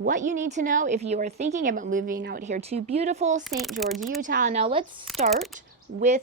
what you need to know if you are thinking about moving out here to beautiful St. George, Utah. Now let's start with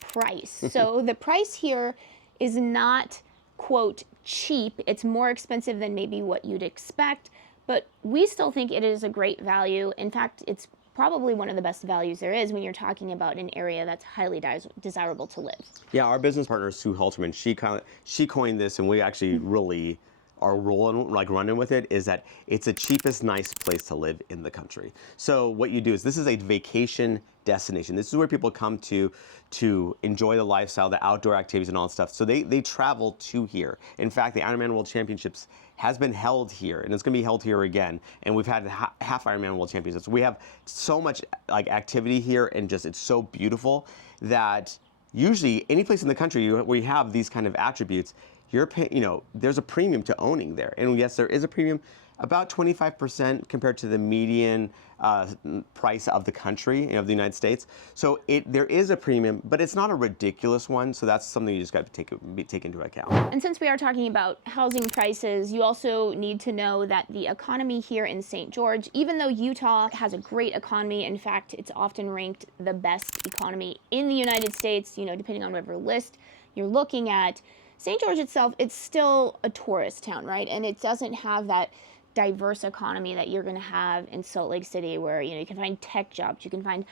price. So the price here is not, quote, cheap. It's more expensive than maybe what you'd expect, but we still think it is a great value. In fact, it's probably one of the best values there is when you're talking about an area that's highly desirable to live. Yeah, our business partner, Sue Halterman, she coined this, and we actually really are running with it, is that it's the cheapest, nice place to live in the country. So what you do is, this is a vacation destination. This is where people come to enjoy the lifestyle, the outdoor activities and all that stuff. So they travel to here. In fact, the Ironman World Championships has been held here, and it's going to be held here again. And we've had half Ironman World Championships. We have so much activity here, and just it's so beautiful that usually any place in the country where you have these kind of attributes, there's a premium to owning there. And yes, there is a premium, about 25% compared to the median price of the country, of the United States. So there is a premium, but it's not a ridiculous one. So that's something you just got to take into account. And since we are talking about housing prices, you also need to know that the economy here in St. George, even though Utah has a great economy, in fact, it's often ranked the best economy in the United States, depending on whatever list you're looking at, St. George itself, it's still a tourist town, right? And it doesn't have that diverse economy that you're going to have in Salt Lake City, where you can find tech jobs, you can find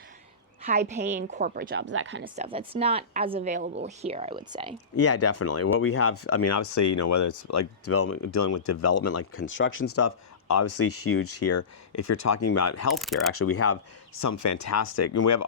high-paying corporate jobs, that kind of stuff. That's not as available here, I would say. Yeah, definitely. What we have, obviously, whether it's like dealing with development, like construction stuff, obviously huge here. If you're talking about healthcare, actually, we have some fantastic. And we have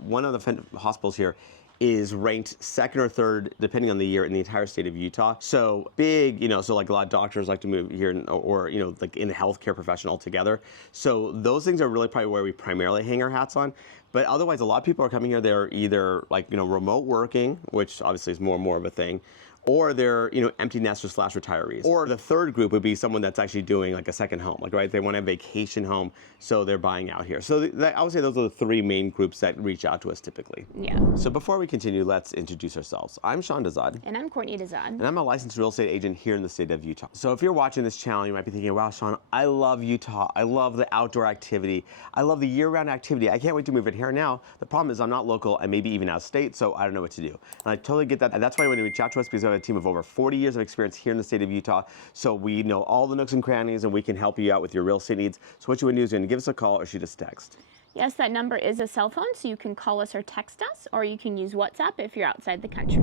one of the hospitals here is ranked second or third, depending on the year, in the entire state of Utah. So big, so like a lot of doctors like to move here, or like in the healthcare profession altogether. So those things are really probably where we primarily hang our hats on. But otherwise, a lot of people are coming here. They're either remote working, which obviously is more and more of a thing, or they're empty nesters / retirees. Or the third group would be someone that's actually doing like a second home, right? They want a vacation home, so they're buying out here. So I would say those are the three main groups that reach out to us typically. Yeah. So before we continue, let's introduce ourselves. I'm Sean Dazad. And I'm Courtney Dazad. And I'm a licensed real estate agent here in the state of Utah. So if you're watching this channel, you might be thinking, wow, Sean, I love Utah. I love the outdoor activity. I love the year-round activity. I can't wait to move it here now. The problem is I'm not local and maybe even out of state, so I don't know what to do. And I totally get that. And that's why when you reach out to us, because we have a team of over 40 years of experience here in the state of Utah. So we know all the nooks and crannies, and we can help you out with your real estate needs. So what you want to do is give us a call or shoot us a text. Yes, that number is a cell phone, so you can call us or text us, or you can use WhatsApp if you're outside the country.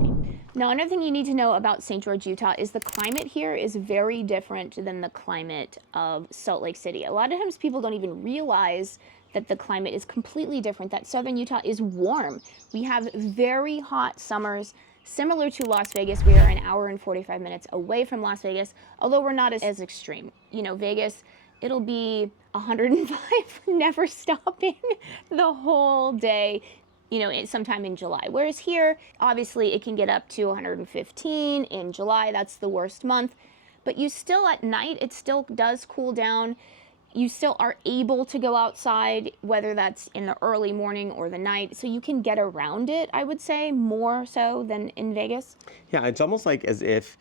Now, another thing you need to know about St. George, Utah is the climate here is very different than the climate of Salt Lake City. A lot of times people don't even realize that the climate is completely different, that southern Utah is warm. We have very hot summers. Similar to Las Vegas, we are an hour and 45 minutes away from Las Vegas, although we're not as extreme. Vegas, it'll be 105, never stopping the whole day, sometime in July. Whereas here, obviously, it can get up to 115 in July. That's the worst month. But you still, at night, it still does cool down. You still are able to go outside, whether that's in the early morning or the night. So you can get around it, I would say, more so than in Vegas. Yeah, it's almost like as if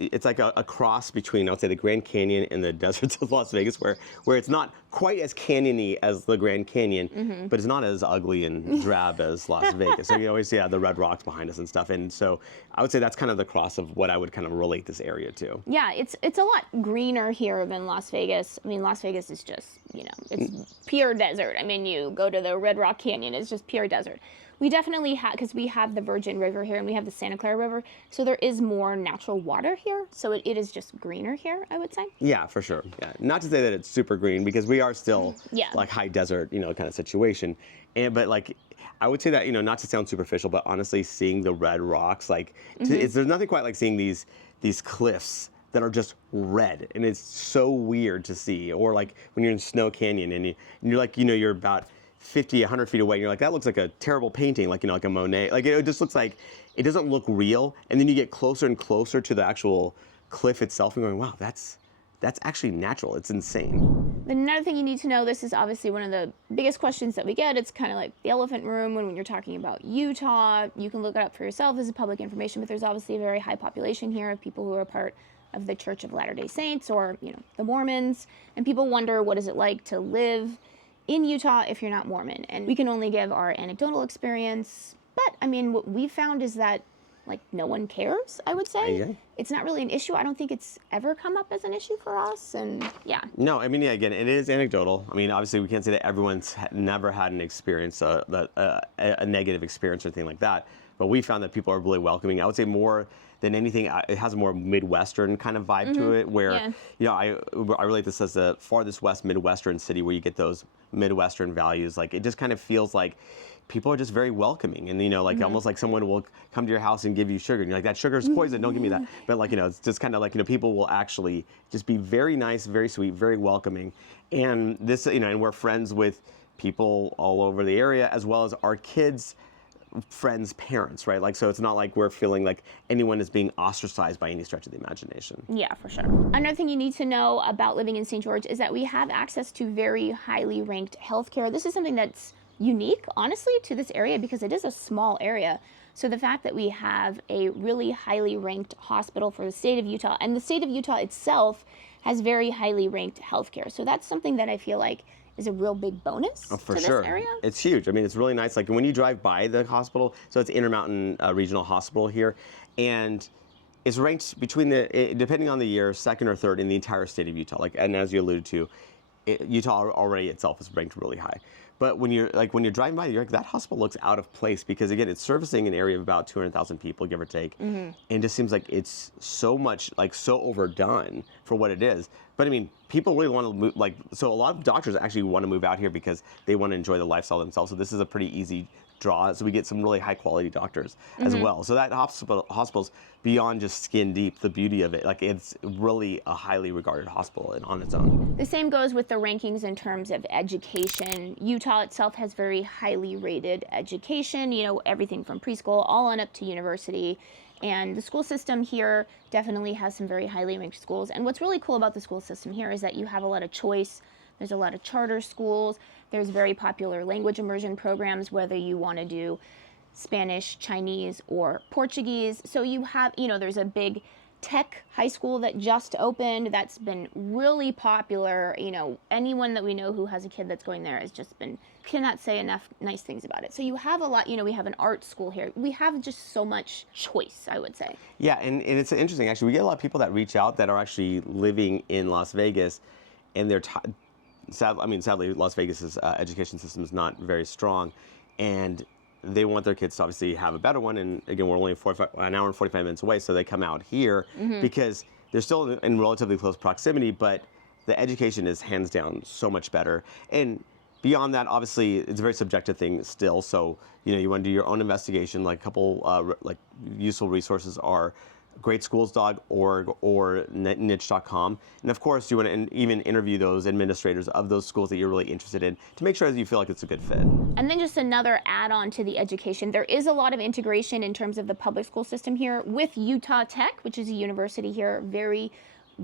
it's like a cross between, I would say, the Grand Canyon and the deserts of Las Vegas, where it's not quite as canyon-y as the Grand Canyon, but it's not as ugly and drab as Las Vegas. So you always see the red rocks behind us and stuff. And so I would say that's kind of the cross of what I would kind of relate this area to. Yeah, it's a lot greener here than Las Vegas. I mean, Las Vegas is just, it's pure desert. I mean, you go to the Red Rock Canyon, it's just pure desert. We definitely have, because we have the Virgin River here and we have the Santa Clara River, so there is more natural water here. So it is just greener here, I would say. Yeah, for sure. Yeah, not to say that it's super green, because we are still like high desert, kind of situation. But like, I would say that, not to sound superficial, but honestly, seeing the red rocks, there's nothing quite like seeing these cliffs that are just red, and it's so weird to see. Or like when you're in Snow Canyon and you're like, you're about 50, 100 feet away, and you're like, that looks like a terrible painting, like a Monet. Like it just looks like, it doesn't look real. And then you get closer and closer to the actual cliff itself and going, wow, that's actually natural. It's insane. Another thing you need to know, this is obviously one of the biggest questions that we get. It's kind of like the elephant room when you're talking about Utah. You can look it up for yourself as public information, but there's obviously a very high population here of people who are part of the Church of Latter-day Saints, or, the Mormons. And people wonder, what is it like to live in Utah if you're not Mormon? And we can only give our anecdotal experience. But, what we found is that, no one cares, I would say. Yeah. It's not really an issue. I don't think it's ever come up as an issue for us, and yeah. No, again, it is anecdotal. Obviously, we can't say that everyone's never had an experience, a negative experience or anything like that. But we found that people are really welcoming. I would say more than anything, it has a more Midwestern kind of vibe to it, where, I relate this as the farthest west Midwestern city where you get those Midwestern values. It just kind of feels like people are just very welcoming, and almost like someone will come to your house and give you sugar, and you're like, that sugar's poison, don't give me that. But it's just kind of like, people will actually just be very nice, very sweet, very welcoming. And this, and we're friends with people all over the area, as well as our kids' friends' parents, right? So it's not like we're feeling like anyone is being ostracized by any stretch of the imagination. Yeah, for sure. Another thing you need to know about living in St. George is that we have access to very highly ranked healthcare. This is something that's unique, honestly, to this area because it is a small area. So the fact that we have a really highly ranked hospital for the state of Utah, and the state of Utah itself has very highly ranked healthcare. So that's something that I feel like is a real big bonus for to sure. This area. It's huge. It's really nice. When you drive by the hospital, so it's Intermountain Regional Hospital here, and it's ranked between depending on the year, second or third in the entire state of Utah. And as you alluded to, Utah already itself is ranked really high. But when you're driving by, you're like, that hospital looks out of place because, again, it's servicing an area of about 200,000 people, give or take, and it just seems like it's so much so overdone for what it is. But people really want to move. So a lot of doctors actually want to move out here because they want to enjoy the lifestyle themselves. So this is a pretty easy draw. So we get some really high quality doctors as well. So that hospital's beyond just skin deep. The beauty of it, it's really a highly regarded hospital on its own. The same goes with the rankings in terms of education. Utah itself has very highly rated education, everything from preschool all on up to university. And the school system here definitely has some very highly ranked schools. And what's really cool about the school system here is that you have a lot of choice. There's a lot of charter schools. There's very popular language immersion programs, whether you want to do Spanish, Chinese, or Portuguese. So you have, there's a big tech high school that just opened that's been really popular. Anyone that we know who has a kid that's going there has just cannot say enough nice things about it. So you have a lot, we have an art school here. We have just so much choice, I would say. Yeah, and it's interesting, actually. We get a lot of people that reach out that are actually living in Las Vegas, and they're sadly, Las Vegas's education system is not very strong, and they want their kids to obviously have a better one. And again, we're only an hour and 45 minutes away, so they come out here because they're still in relatively close proximity, but the education is hands down so much better. And beyond that, obviously, it's a very subjective thing still. So you want to do your own investigation. A couple useful resources are greatschools.org or niche.com. And of course, you want to even interview those administrators of those schools that you're really interested in to make sure that you feel like it's a good fit. And then just another add-on to the education. There is a lot of integration in terms of the public school system here with Utah Tech, which is a university here, very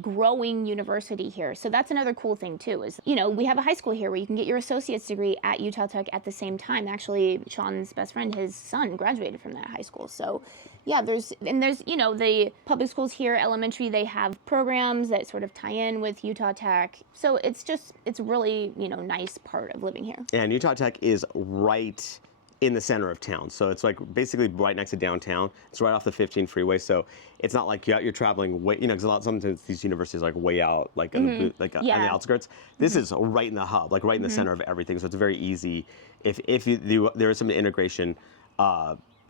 growing university here. So that's another cool thing too, is, we have a high school here where you can get your associate's degree at Utah Tech at the same time. Actually, Sean's best friend, his son graduated from that high school. So yeah, there's the public schools here, elementary, they have programs that sort of tie in with Utah Tech. So it's really, nice part of living here. And Utah Tech is right in the center of town. So it's basically right next to downtown. It's right off the 15 freeway. So it's not like you're traveling way, because sometimes these universities are way out, on the outskirts. This is right in the hub, right in the center of everything. So it's very easy. If there is some integration,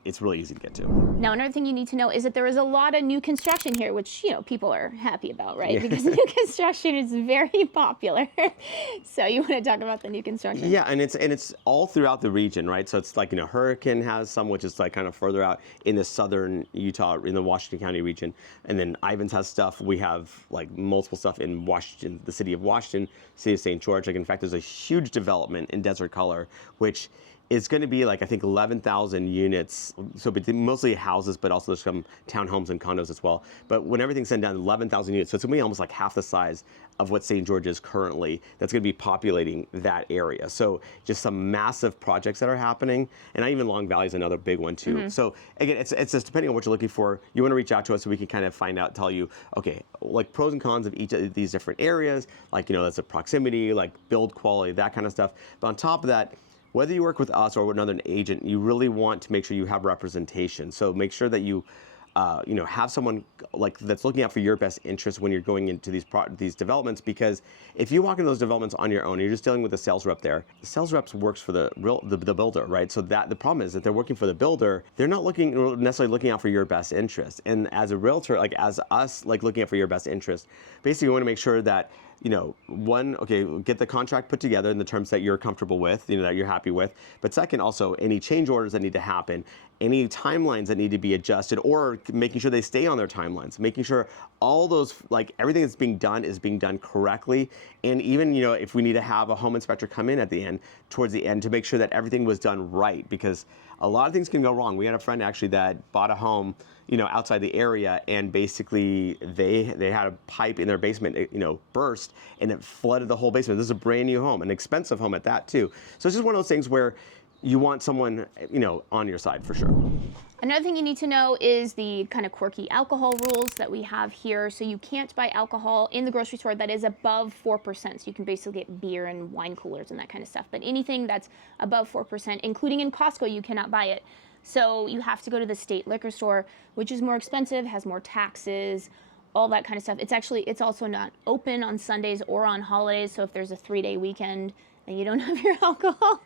it's really easy to get to. Now, another thing you need to know is that there is a lot of new construction here, which, people are happy about, right? Yeah. Because new construction is very popular. So you want to talk about the new construction? Yeah, and it's all throughout the region, right? So it's Hurricane has some, which is kind of further out in the southern Utah, in the Washington County region. And then Ivins has stuff. We have multiple stuff in Washington, the city of Washington, city of St. George. In fact, there's a huge development in Desert Color, which It's going to be like, I think, 11,000 units. So mostly houses, but also there's some townhomes and condos as well. But when everything's said and done, 11,000 units. So it's going to be almost like half the size of what St. George is currently. That's going to be populating that area. So just some massive projects that are happening. And even Long Valley is another big one too. So again, it's just depending on what you're looking for. You want to reach out to us so we can kind of find out, tell you, okay, like pros and cons of each of these different areas. Like, that's a proximity, like build quality, that kind of stuff. But on top of that, whether you work with us or with another agent, you really want to make sure you have representation. So make sure that you, have someone like that's looking out for your best interest when you're going into these developments. Because if you walk into those developments on your own, you're just dealing with a sales rep there. The sales reps works for the builder, right? So that the problem is that they're working for the builder. They're not necessarily looking out for your best interest. And as a realtor, like as us, like looking out for your best interest, basically we want to make sure that one, okay, get the contract put together in the terms that you're comfortable with, that you're happy with. But second, also any change orders that need to happen, any timelines that need to be adjusted, or making sure they stay on their timelines, making sure all those, like everything that's being done is being done correctly. And even, if we need to have a home inspector come in at the end, towards the end, to make sure that everything was done right, because a lot of things can go wrong. We had a friend actually that bought a home, outside the area, and basically they had a pipe in their basement, burst, and it flooded the whole basement. This is a brand new home, an expensive home at that too. So it's just one of those things where you want someone, on your side for sure. Another thing you need to know is the kind of quirky alcohol rules that we have here. So you can't buy alcohol in the grocery store that is above 4%. So you can basically get beer and wine coolers and that kind of stuff. But anything that's above 4%, including in Costco, you cannot buy it. So you have to go to the state liquor store, which is more expensive, has more taxes, all that kind of stuff. It's also not open on Sundays or on holidays. So if there's a 3-day weekend and you don't have your alcohol,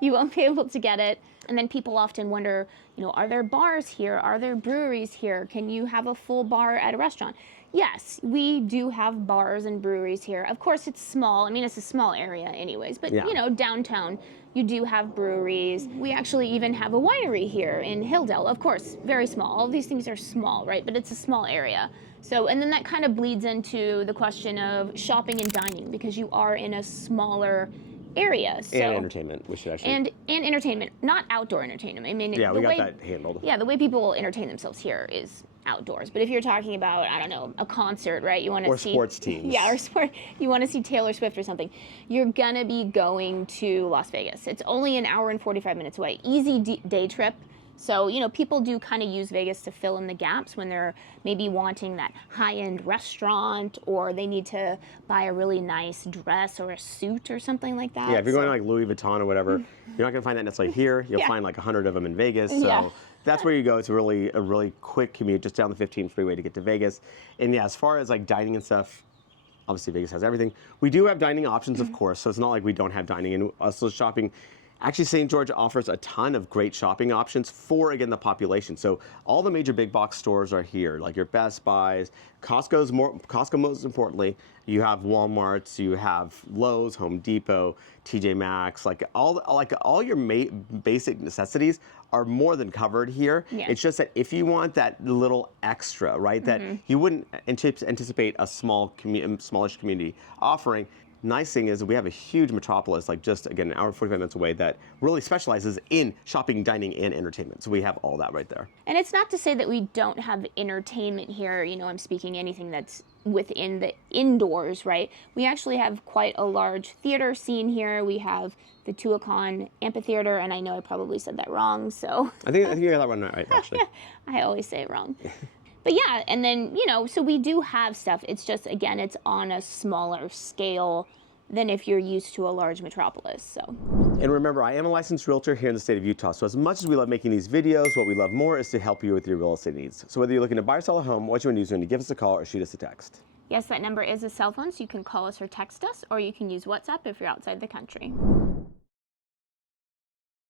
you won't be able to get it. And then people often wonder, are there bars here? Are there breweries here? Can you have a full bar at a restaurant? Yes, we do have bars and breweries here. Of course, it's small. I mean, it's a small area anyways, but downtown, you do have breweries. We actually even have a winery here in Hilldale. Of course, very small. All of these things are small, right? But it's a small area. So, and then that kind of bleeds into the question of shopping and dining, because you are in a smaller area. So, and entertainment, we should actually. And entertainment, not outdoor entertainment. I mean, yeah, we got that handled. Yeah, the way people entertain themselves here is outdoors. But if you're talking about, I don't know, a concert, right? You want to see sports teams. Yeah, or sport. You want to see Taylor Swift or something. You're gonna be going to Las Vegas. It's only an hour and 45 minutes away. Easy day trip. So, people do kind of use Vegas to fill in the gaps when they're maybe wanting that high-end restaurant, or they need to buy a really nice dress or a suit or something like that. Yeah, if you're going to like Louis Vuitton or whatever, you're not going to find that necessarily here. You'll find like 100 of them in Vegas. So that's where you go. It's a really quick commute just down the 15 freeway to get to Vegas. And yeah, as far as like dining and stuff, obviously Vegas has everything. We do have dining options, of course. So it's not like we don't have dining, and also shopping. Actually, St. George offers a ton of great shopping options for, again, the population. So all the major big box stores are here, like your Best Buys, Costco most importantly. You have Walmarts, you have Lowe's, Home Depot, TJ Maxx, like all your basic necessities are more than covered here. Yeah. It's just that if you want that little extra, right, that you wouldn't anticipate a smallish community offering. Nice thing is we have a huge metropolis, like just, again, an hour and 45 minutes away, that really specializes in shopping, dining, and entertainment. So we have all that right there. And it's not to say that we don't have entertainment here. I'm speaking anything that's within the indoors, right? We actually have quite a large theater scene here. We have the Tuacahn Amphitheater, and I know I probably said that wrong, so. I think you got that one right, actually. I always say it wrong. But yeah, and then, so we do have stuff. It's just, again, it's on a smaller scale than if you're used to a large metropolis, so. And remember, I am a licensed realtor here in the state of Utah. So as much as we love making these videos, what we love more is to help you with your real estate needs. So whether you're looking to buy or sell a home, what you want to do is you want to give us a call or shoot us a text. Yes, that number is a cell phone, so you can call us or text us, or you can use WhatsApp if you're outside the country.